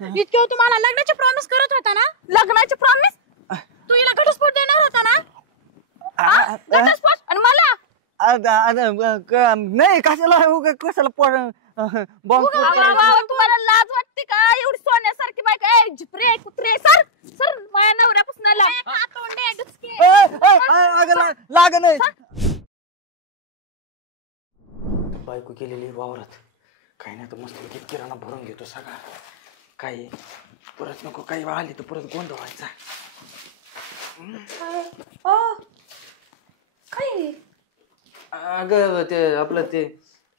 इतके तुम्हाला लग्नाची प्रॉमिस करत होता ना? लग्नाची प्रॉमिस? तू हिला घटस्फोट देणार होता ना? घटस्फोट आणि मला नाही कशाला बॉम्ब तुम्हाला लाज वाटते का? एवढी सोन्यासारखी बायका झिपरे कुत्रे सर सर माझ्या नवऱ्यापासून लाग नाही बायको केलेली वावरात काही नाही तर मस्त किराणा भरून घेतो सगळा काही परत नको काही आली तर परत गोंधळ व्हायचा काय अगं ते आपलं ते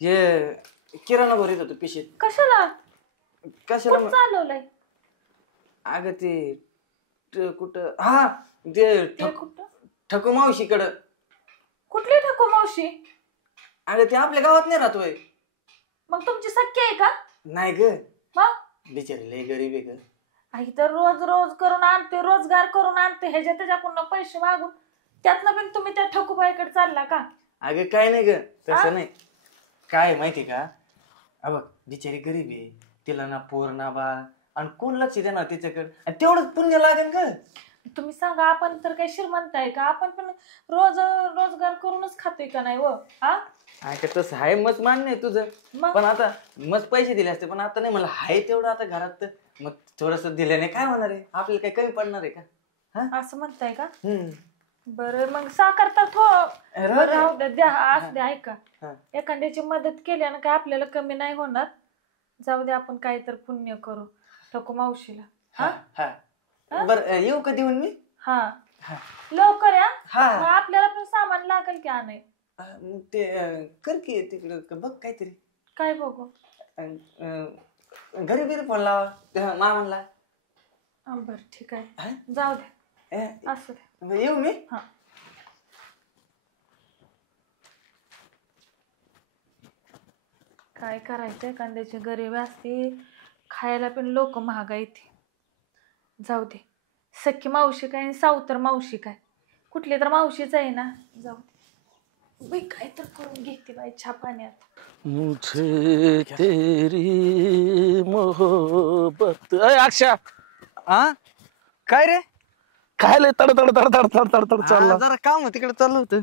हे किराणा भरीत होतो पिशीत कशाला चालवलंय अगं ते कुठं हा ते ठकू मावशीकडं कुठली ठकू मावशी अगं ते आपल्या गावात नाही राहतोय मग तुमची सख्य आहे का नाही ग मग बिचारी लय गरीब आहे ग आई तर रोज रोज करून आणते रोजगार करून आणते ह्याच्या त्याच्याकडून पैसे मागून त्यातनं पण तुम्ही त्या ठकूबाईकडे चालला का अगं काय नाही ग तसं नाही काय माहिती का बघ बिचारी गरीब आहे तिला ना पोर ना बा आणि कोण लक्ष देणार तिच्याकडे तेवढंच पुण्य लागेल ग तुम्ही सांगा आपण तर काही श्रीमंत आहे का आपण पण रोज रोजगार करूनच खातोय का नाही व तसं आहे मत मान्य आहे तुझं पण आता मत पैसे दिले असते पण आता नाही मला हाय तेवढं आता घरात मग थोडस दिल्याने काय होणार आहे आपल्याला काही कमी पडणार आहे का असं म्हणताय का बरं मग साखर तर राहू द्या असू द्या ऐका एखाद्याची मदत केल्यानं काय आपल्याला कमी नाही होणार जाऊ दे आपण काय तर पुण्य करू ठकू मावशीला बर येऊ का देऊन मी लवकर या आपल्याला पण सामान लागेल की आणाय ते कर की तिकडं बघ काहीतरी काय बघू घरी बिरी फोन लावा मामांना बर ठीक आहे जाऊ द्या असू द्या येऊ मी काय करायचंय कांद्याची गरिबी असते खायला पण लोक महागाई येते जाऊ दे सख्खी मावशी काय आणि सावतर मावशी काय कुठली तर मावशीच आहे ना जाऊ दे बाई काय तर करून घेते बाई छा पाण्यात मुझे तेरी मोहब्बत अक्षा काय रे काय लय तड तड तड तड तड तड तड चालला जरा काम तिकडे चाललं होतं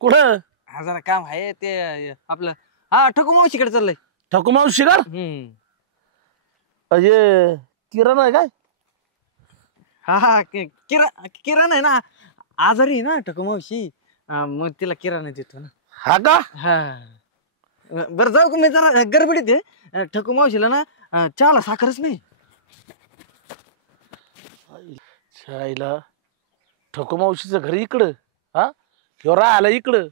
कुठं जरा काम आहे ते आपलं ठकू मावशीकडे चाललंय ठकू मावशी कर अजय किराणा आहे काय किराणा आहे ना आजारी आहे ना ठकू मावशी मग तिला किराणा देतो ना हा का बरं जाऊ का मी जरा गडबडीत आहे ठकू मावशीला ना चहाला साखरच नाही शाळेला ठकू मावशीचं घर इकडं किंवा राहायला इकडं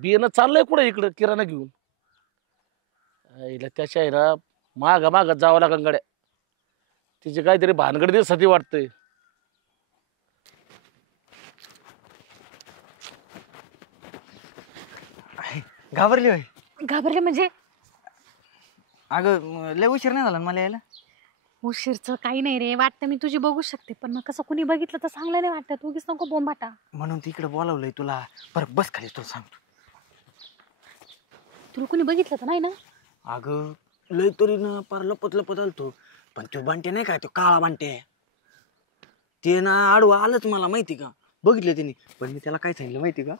बियाणं चाललंय कुठं इकडं किराणा घेऊन आईला त्याच्या आहे ना मागत जावं लागेल गड्या तिची काहीतरी भानगड दिवसाती वाटतंय घाबरले म्हणजे अगं लय उशीर नाही झाला मला यायला उशीरचं काही नाही रे वाटतं मी तुझी बघू शकते पण मग कसं कुणी बघितलं तर चांगलं नाही वाटत उगीच नको बोंबाटा म्हणून तिकडे बोलावलंय तुला बरं बस खाली तुला सांगतो तुला कुणी बघितलं तर नाही ना अगं लय तरी ना पार लपत आलतो पण तो बांटे नाही काय तो काळा बांटे ते ना आडवा आलंच मला माहिती का बघितलं त्यांनी पण मी त्याला काय सांगितलं माहिती का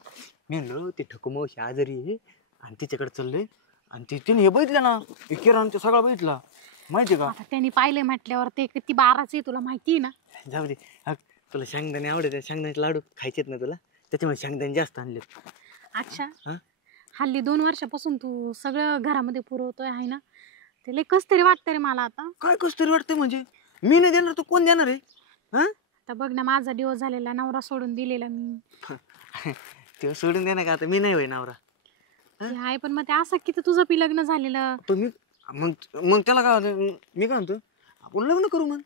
मी म्हणलं ते ठकू मावशी आजारी आहे आणि तिच्याकडे चाललंय आणि तिने हे बघितलं ना किराणा ते सगळं बघितला माहिती का त्यांनी पाहिले म्हटल्यावर ते किती बाराचे तुला माहिती आहे ना जाऊ दे तुला शेंगदाणे आवडते शेंगदाण्याचे लाडू खायचेत ना तुला त्याच्यामुळे शेंगदाणे जास्त आणले अच्छा हल्ली 2 वर्षापासून तू सगळं घरामध्ये पुरवतोय आहे ना ते लय कस तरी वाटतं रे मला आता काय कस तरी वाटतंय म्हणजे मी नाही देणार तू कोण देणार आहे आता बघ ना माझा दिवस झालेला नवरा सोडून दिलेला मी ते सोडून दे ना का आता मी नाही होय नवरा आहे पण मग ते असं किती तुझं पी लग्न झालेलं तुम्ही मग त्याला काय मी काय म्हणतो आपण लग्न करू मग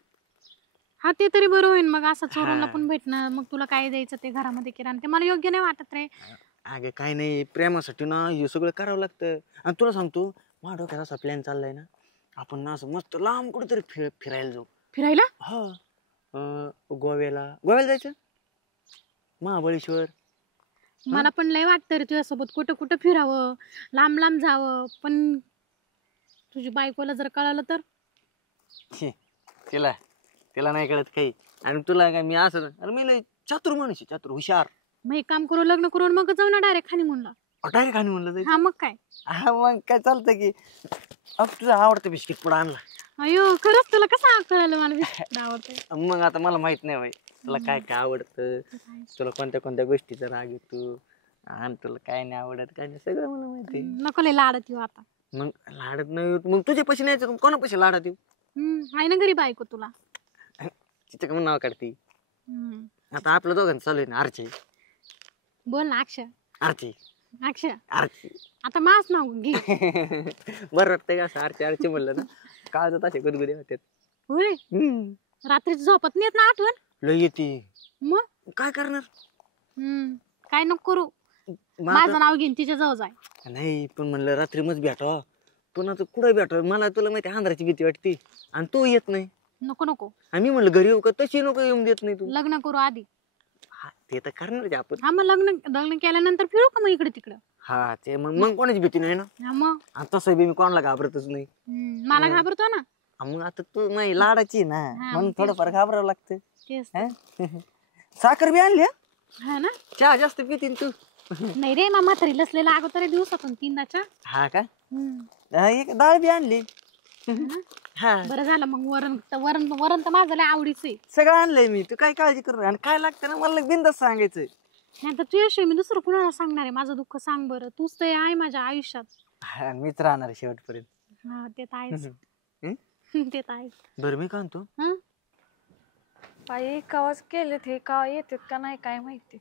हा ते तरी बरं होईल मग असं चोरांना पण भेटणं मग तुला काय द्यायचं ते घरामध्ये किराणा ते मला योग्य नाही वाटत रे अगं काय नाही प्रेमासाठी ना हे सगळं करावं लागतं आणि तुला सांगतो माझ्या डोक्यात असा प्लॅन चाललाय ना आपण ना असं मस्त लांब कुठेतरी फिरायला जाऊ फिरायला गोव्याला जायचं महाबळेश्वर मला पण लय वाटतं रे तुझ्यासोबत कुठं फिरावं लांब जावं पण तुझी बायकोला जर कळालं तर? छे, तिला तिला नाही कळत काही. आणि तुला काय मी असं अरे मी लय चतुर माणूस आहे, चतुर हुशार. मग एक काम करू, लग्न करून मग जाऊ ना डायरेक्ट खाली म्हणला. डायरेक्ट आणि म्हणलं जाईल. हा मग काय. हा मग काय चालतं की तुझा आवडतं बिस्किट पुढं आणला. अयो खरंच तुला कसं कळालं मला बिस्किट आवडतंय? मग आता मला माहित नाही बाई तुला काय काय आवडतं, तुला कोणत्या कोणत्या गोष्टीचा राग येतो आणि तुला काय नाही आवडत काय नाही सगळं मला माहिती. नको लय लाडत येऊ आता. मग लाडत नाही होत, मग तुझ्या पैसे न्यायचं कोणापाशी लाडत येऊ? आहे ना घरी बायको तुला. तिच्या का नाव काढते. हम्म. आता आपलं दोघांचं चालू आहे ना आरची बोल ना अक्षय. आरची अक्षय आरची. आता माझ नाव घे. बरं वाटतंय का असं आरची आरची म्हणलं ना काळ असे गुदगुदे होत्यात. होय रात्रीच झोपत नाहीत ना आठवण? लय येते. मग काय करणार? काय नको करू. मग माझं आता- नाव घेऊन तिच्या जवळ जाय. नाही पण म्हणलं रात्री मग भेटावं पुन्हा तू कुठं भेटावं मला तुला माहिती आंध्राची भीती वाटते आणि तू येत नाही. नको नको आणि मी म्हणलं घरी येऊ का तशी नको येऊन देत नाही तू. लग्न करू आधी. हा, ते तर करणार आहे आपण. हा मग लग्न लग्न केल्यानंतर फिरू का मग इकडे तिकडं? हा ते मग कोणाची भीती नाही ना. हा मग आणि तसं बी मी कोणाला घाबरतच नाही. मला घाबरतो ना. मग आता तू नाही लाडाची ना हा, म्हणून तेच थोडंफार घाबरावं लागतं. तेच हा? साखर बी आणली हा? हा ना. चहा जास्त पितीन तू. नाही रे मा म्हातारी लसलेला अगोदर दिवसातून 3दा. हा का हा, एक डाळ बी आणली. हा बरं झालं मग. वरण वरण वरण तर माझं लय आवडीचं आहे. सगळं आणलंय मी तू काय काळजी करू आणि काय लागतं ना मला बिंदास सांगायचं. नाही तर तुझ्याशिवाय मी दुसरं कुणाला सांगणार आहे माझं दुःख? सांग बरं. तूच तर आहे माझ्या आयुष्यात. हा, मीच राहणार आहे शेवटपर्यंत. हा ते तर आहेच. हम्म? ते तर आहेच. बरं मी काय म्हणतो हा बाई कावाच केले ते का येतात का नाही काय माहिती.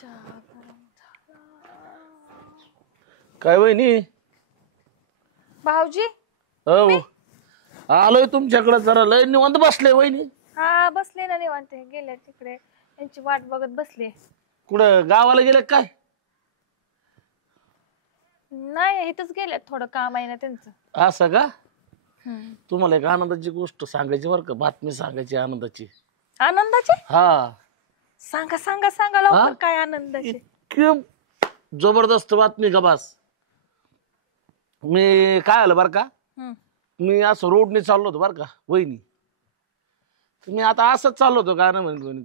चहा गरम झाला. काय वहिनी? भाऊजी हो आलोय तुमच्याकडे जरा लय निवांत बसले वहिनी. हा बसले ना निवांत गेले तिकडे यांची वाट बघत बसले. कुठं गावाला गेले काय? नाही इथंच गेल्यात थोडं काम आहे ना त्यांचं. असं का? तुम्हाला एक आनंदाची गोष्ट सांगायची बरं का, बातमी सांगायची आनंदाची. आनंदाचे? हा सांगा सांगा सांगा हा? लवकर काय आनंदाचे. इतकी जबरदस्त बातमी का बास. मी काय आलं बरं का, मी असं रोडने चाललो होतो बरं का वहिनी. मी आता असंच चाललो होतो गाणं म्हणून,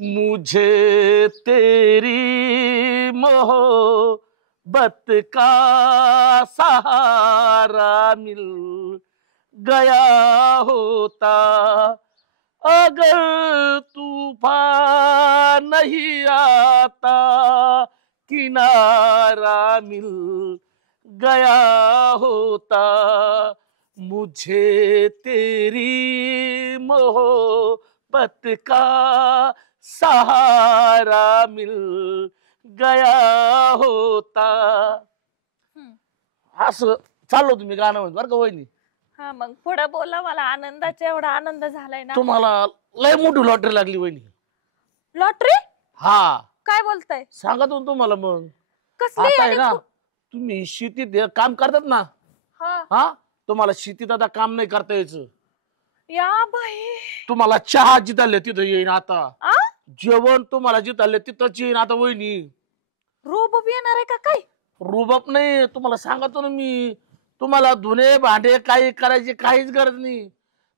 मुझे तेरी मोहब्बत का सहारा मिल गया होता, अगर तूफान नहीं आता किनारा मिल गया होता, मुझे तेरी मोहब्बत का सहारा मिल गया होता. असं चाललो तुम्ही गाणं म्हणत बरं का वहिनी. हा मग पुढे बोला. मला आनंदाचा एवढा आनंद झालाय ना. तुम्हाला लय मोठी लॉटरी लागली वहिनी. लॉटरी? हा काय बोलताय? सांगत होतो तुम्हाला. मग कसली आता आहे आणि ना तुम्ही शेतीत काम करतात ना, हा हा तुम्हाला शेतीत आता काम नाही करता यायचं. या बाई तुम्हाला चहा जिथले तिथं येईन आता, आ जेवण तुम्हाला जिथले तिथंच येईन आता वहिनी. रोब येणार आहे का काय? रुबाब नाही तुम्हाला सांगतो ना मी. तुम्हाला धुणे भांडे काही करायची काहीच गरज नाही.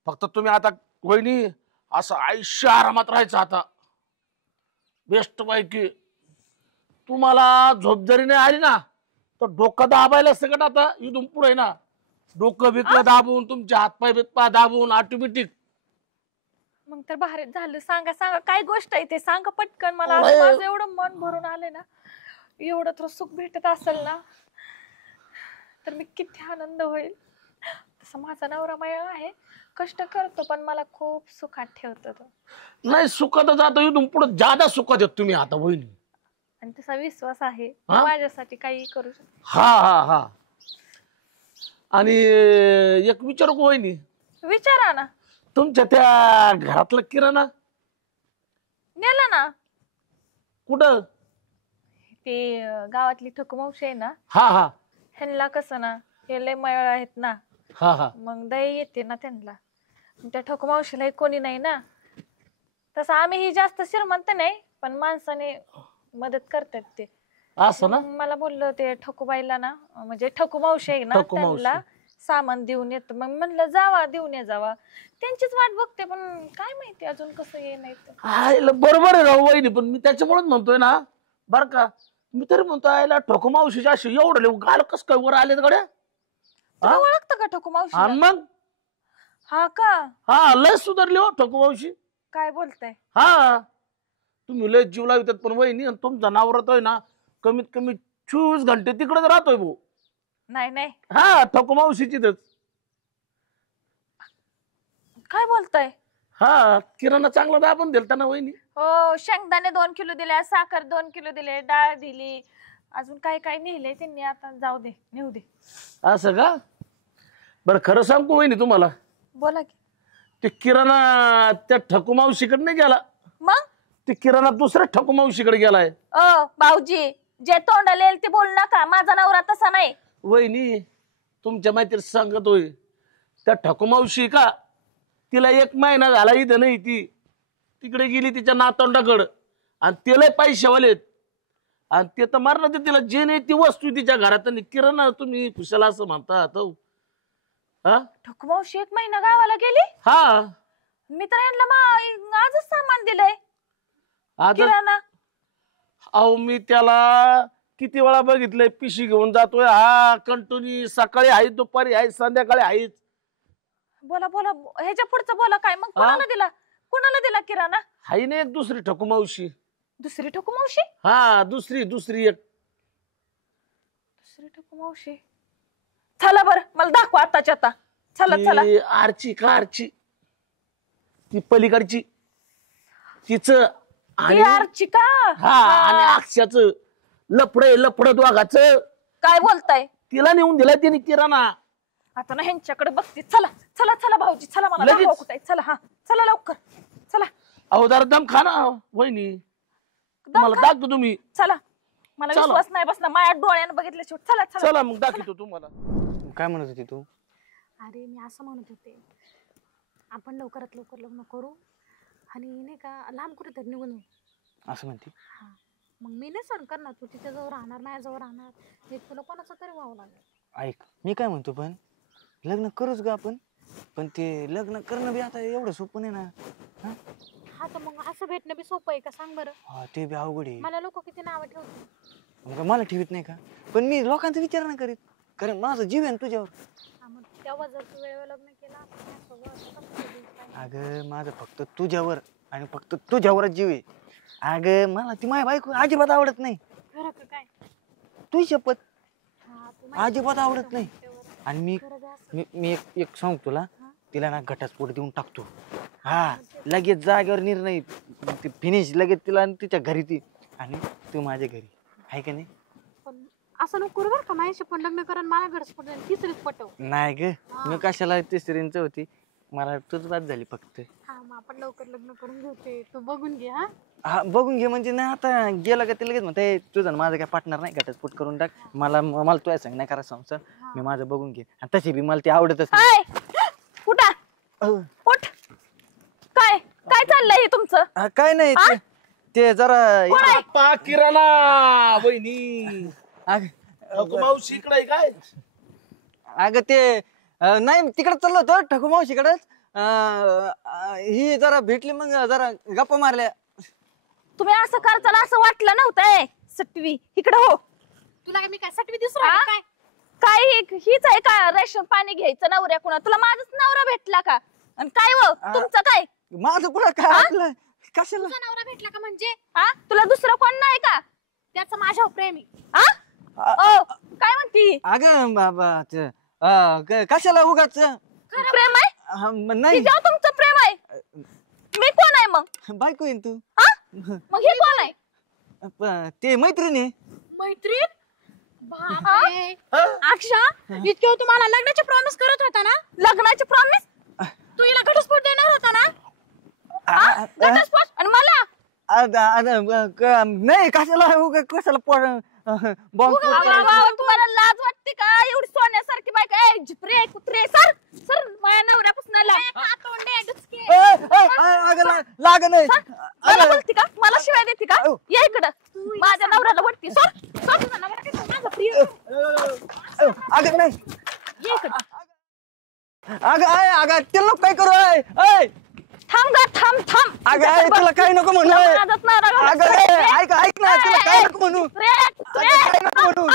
फक्त तुम्ही आता वहिनी असं आयुष्य आरामात राहायचं आता बेस्ट पैकी. तुम्हाला झोप जरी नाही आली ना तर डोकं दाबायला सगळं आता इथून पुढे ना, डोकं बिकं दाबून तुमचे हातपाय बितपाय दाबून ऑटोमॅटिक. मग तर भारी झालं. सांगा सांगा काय गोष्ट आहे ते सांगा पटकन. मला ओय. असं माझं एवढं मन भरून आले ना, एवढं तर सुख भेटत असेल ना तर मी किती आनंद होईल. तसं माझा नवरा माया आहे, कष्ट करतो पण मला खूप सुखात ठेवतो तो. नाही सुखात जातो इथून पुढे जादा सुखात येत तुम्ही आता वहिनी. आणि तसा विश्वास आहे हा? माझ्यासाठी काही करू शकतो. हा हा हा. आणि एक विचारू का वहिनी, विचारा ना. तुमच्या त्या घरातला किराणा नेला ना कुठं? ते गावातली ठकमावशी आहे ना, हा हा ह्यांना कसं ना हे लय मळ आहेत ना, हा हा मग दही येते ना त्यांना. त्या ठकमावशीला कोणी नाही ना. तसं आम्ही ही जास्त श्रीमंत नाही पण माणसाने मदत करतात ते. असं ना. मग मला बोललं ते ठकूबाईला ना, म्हणजे ठकू मावशी आहे ना, ठकू मावशी. त्यांना सामान देऊन येत. मग म्हणलं जावा देऊन ये जावा, त्यांचीच वाट बघते, पण काय माहिती अजून कसं ये नाही तर. आयला बरोबर आहे राव वहिनी, पण मी त्याच्यामुळेच म्हणतोय ना बर का, मी तरी म्हणतो आयला ठोको मावशीच्या अशी एवढं गाल कस काय वर आले गड्या. तुला ओळखतं का ठकू मावशी? आणि मग हा का? हा लय सुधारली हो ठोको मावशी. काय बोलताय? हा तुम्ही लय जीव लावतात, पण वहिनी आणि तुमचा नवरा आहे ना कमीत कमी 24 घंटे तिकडेच राहतोय भाऊ. नाही नाही, हा ठोको मावशीचीच. काय बोलताय? हा किराणा चांगला दाबून दिल त्यांना वहिनी. हो, शेंगदाणे 2 किलो दिले, साखर 2 किलो दिले, डाळ दिली, अजून काय काय नेलंय त्यांनी. आता जाऊ दे, नेऊ दे. असं का? बरं खरं सांगू वहिनी तुम्हाला, बोला की. ते किराणा त्या ठकू मावशीकडे नाही गेला, मग ते किराणा दुसऱ्या ठकू मावशीकडे गेलाय. भाऊजी, जे तोंडाला येईल ते बोल नका, माझा नवरा तसा नाही. वहिनी तुमच्या माहिती सांगत होय, त्या ठकू मावशी का तिला 1 महिना झाला इथं नाही, ती तिकडे गेली तिच्या नातवंडाकडं, आणि तिला पैशावालेत, आणि ते तर मारलं ते तिला जे नाही ती वस्तू तिच्या घरात. आणि किराणा तुम्ही खुशाला असं म्हणतात हो. हा ठकू मावशी 1 महिना गावाला गेली? हा मी तर यांना आजच सामान दिलंय आज. किराणा. अहो मी त्याला किती वेळा बघितलंय, पिशी घेऊन जातोय हा कंटिन्यू, सकाळी आहे, दुपारी आहे, संध्याकाळी आहेच. बोला बोला, ह्याच्या पुढचं बोला. काय मग? कुणाला दिला? कुणाला दिला किराणा? हाय ना एक दुसरी ठकू मावशी. दुसरी ठकू मावशी? हा दुसरी एक. दुसरी ठकू मावशी. चला बर, मला दाखवा आताच्या आता. चला चला. ती आरची का आरची, ती पलीकडची तिच, आणि आरची का? हा आणि अक्षाच लफड दोघाचं. काय बोलताय? तिला नेऊन दिला तिने किराणा. आता ना ह्यांच्याकडे बघते. चला चला चला भाऊजी, चला, मला लगेच. दाखवा कुठे. चला, हा चला लवकर, चला. अहो जरा दम खा ना वहिनी, मला दाखतो तुम्ही. चला, मला चला. विश्वास नाही बसला, माझ्या डोळ्याने बघितलं शेवट. चला चला. चला मग दाखवतो तुम्हाला. काय म्हणत होती तू? अरे मी असं म्हणत होते, आपण लवकरात लवकर लग्न करू आणि नाही का लांब कुठेतरी निघून येऊ. असं म्हणते? हा, मग मी नाही सण करणार, तू तिच्याजवळ राहणार, माझ्याजवळ राहणार, हे तुला कोणाचं तरी व्हावं लागेल. ऐक, मी काय म्हणतो, पण लग्न करूच ग आपण, पण ते लग्न करणं बी आता एवढं सोपं नाही ना. हा तर मग असं भेटणं बी सोपं आहे का सांग बरं? हा ते बी अवघड आहे. मला लोक किती नावं ठेवतात. मग मला ठेवीत नाही का? पण मी लोकांचा विचार नाही करीत, कारण माझा जीव आहे ना तुझ्यावर. हा, मग तेव्हा जर तू वेळेवर लग्न केलं तर माझ्यासोबत असं कसं होईल काय? अगं माझं फक्त तुझ्यावर आणि फक्त तुझ्यावरच जीव आहे. अगं मला ती माझी बायको अजिबात आवडत नाही. खरं का काय? तुझी शपथ हा, तू माझ्या अजिबात आवडत नाही. तेव्हा आणि मी खरं बी असं. मी मी एक एक सांग तुला, तिला ना घटस्फोट देऊन टाकतो. हा लगेच जागेवर निर्णय, ती फिनिश लगेच तिला आणि तिच्या घरी ती, आणि तू माझ्या घरी आहे का नाही? पण असं नको करू बरं का, माझ्याशी पण लग्न करा मला घरस्फोट झाली, तिसरीच पटव. नाही ग, मी कशाला तिसरींच होती, मला तुझ बात झाली फक्त. हा, मग आपण लवकर लग्न करून घेते, तू बघून घे. हा हा बघून घे म्हणजे नाही, आता गेलं का ते लगेच म्हणते तुझं आणि माझं काय पार्टनर नाही, घटस्फोट करून टाक. मला तुझ्या सांग नाही करा संसार, मी माझं बघून घे. आणि तशी बी मला ते आवडतच नाही. हाय, उठा, अहो, उठ. काय काय चाललंय हे तुमचं? काय नाही ते जरा कोण आहे? पा किराणा वहिनी, अगं ठकू मावशी इकडे आहे काय? अगं ते नाही, तिकडे चाललो होतो ठकू मावशीकडेच. ही जरा भेटली, मग जरा गप्पा मारल्या. तुम्ही असं करताना असं वाटलं नव्हतं. सटवी इकडे हो. तुला काय मी काय सटवी दिसू राहिली काय? काय हीच आहे का रेशन पाणी घ्यायचं नवऱ्या कुणा? तुला माझाच नवरा भेटला का? आणि काय हो तुमचं काय? माझं पुढं काय आपलं कशाला? तुझा नवरा भेटला का म्हणजे? हा, तुला दुसरं कोण नाही का? त्याचं माझ्यावर प्रेम आहे. हा, ओ काय म्हणती? अगं बाबा कशाला उगाच प्रेम आहे? नाही, तिच्यावर तुमचं प्रेम आहे? मी कोण आहे मग? बायको येईन तू. हा, मग हे कोण आहे? ते मैत्रिणी. मैत्रीण? बापरे. अक्षा, इतके तुम्हाला लग्नाचे प्रॉमिस करत होता ना? लग्नाची प्रॉमिस? तू हिला घटस्फोट देणार होता ना? घटस्फोट? आणि मला? नाही, कशाला कशाला बॉम्ब तुम्हाला लाज वाटते का? एवढी सोन्यासारखी बायका. झिपरे कुत्रे, सर सर माझ्या नवऱ्यापासून लाग नाही. मला बोलती का? मला शिवाय देते का? या इकडं. माझ्या नवऱ्याला वाटते. सर ये इकडं. अगं आहे अगं तिला नको काय करू आहे थांब ग थांब थांब. अगं आहे तुला काय नको म्हणू आहे. नादात ना राग. अगं ऐक ऐक ना तुला काय नको म्हणू रे, अगं, काय नको म्हणू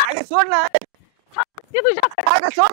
अगं सोड ना ते तुझ्या अगं सोड